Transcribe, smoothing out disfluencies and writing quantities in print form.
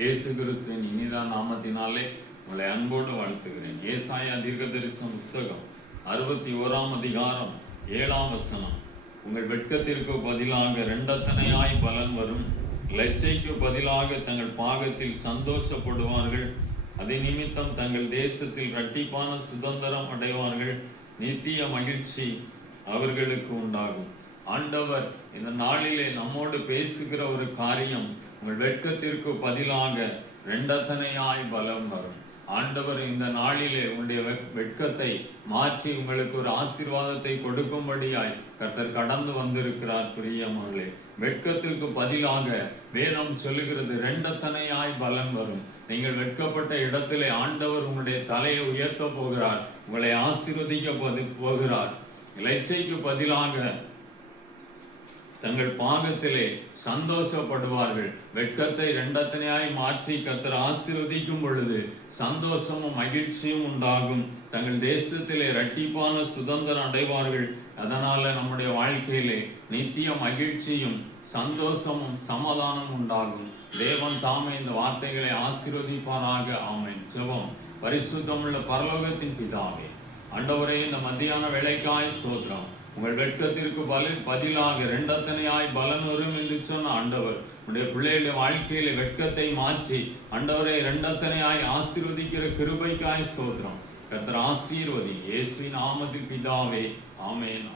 இயேசு கிறிஸ்துவின் இனிதான நாமத்தினாலே உங்களை அன்போடு வாழ்த்துகிறேன். ஏசாயா தீர்க்கதரிசன புஸ்தகம் 61ஆம் அதிகாரம் 7ஆம் வசனம். உங்கள் வெட்கத்திற்கு பதிலாக இரண்டத்தனையாய் பலன் வரும், லட்சைக்கு பதிலாக தங்கள் பாகத்தில் சந்தோஷப்படுவார்கள். அதை நிமித்தம் தங்கள் தேசத்தில் இரட்டிப்பான சுதந்திரம் அடைவார்கள். நித்திய மகிழ்ச்சி அவர்களுக்கு உண்டாகும். ஆண்டவர் இந்த நாளிலே நம்மோடு பேசுகிற ஒரு காரியம், உங்கள் வெட்கத்திற்கு பதிலாக இரண்டத்தனையாய் பலம் வரும். ஆண்டவர் இந்த நாளிலே உங்களுடைய வெட்கத்தை மாற்றி உங்களுக்கு ஒரு ஆசீர்வாதத்தை கொடுக்கும்படியாய் கர்த்தர் கடந்து வந்திருக்கிறார். பிரியமானவர்களே, வெட்கத்திற்கு பதிலாக வேதம் சொல்லுகிறது இரண்டத்தனையாய் பலன் வரும். நீங்கள் வெட்கப்பட்ட இடத்திலே ஆண்டவர் உங்களுடைய தலையை உயர்த்த போகிறார், உங்களை ஆசீர்வதிக்க போகிறார். இலச்சைக்கு பதிலாக தங்கள் பாகத்திலே சந்தோஷப்படுவார்கள். வெட்கத்தை இரண்டத்தனையாய் மாற்றி கர்த்தர் ஆசீர்வதிக்கும் பொழுது சந்தோஷமும் மகிழ்ச்சியும் உண்டாகும். தங்கள் தேசத்திலே இரட்டிப்பான சுதந்திரம் அடைவார்கள். அதனால நம்முடைய வாழ்க்கையிலே நித்திய மகிழ்ச்சியும் சந்தோஷமும் சமாதானம் உண்டாகும். தேவன் தாமே இந்த வார்த்தைகளை ஆசீர்வதிப்பாராக. ஆமென். ஜெபம். பரிசுத்தமுள்ள பரலோகத்தின் பிதாவே, ஆண்டவரே, இந்த மத்தியான வேளைக்காய் ஸ்தோத்திரம். உங்கள் வெட்கத்திற்கு பதிலாக இரண்டத்தனையாய் பலன் வரும் என்று சொன்ன ஆண்டவர், உடைய பிள்ளைகளுடைய வாழ்க்கையில வெட்கத்தை மாற்றி ஆண்டவரை இரண்டத்தனையாய் ஆசீர்வதிக்கிற கிருபைக்காய் ஸ்தோத்திரம். கர்த்தர் ஆசீர்வதி. இயேசுவின் நாமத்தில் பிதாவே. ஆமென்.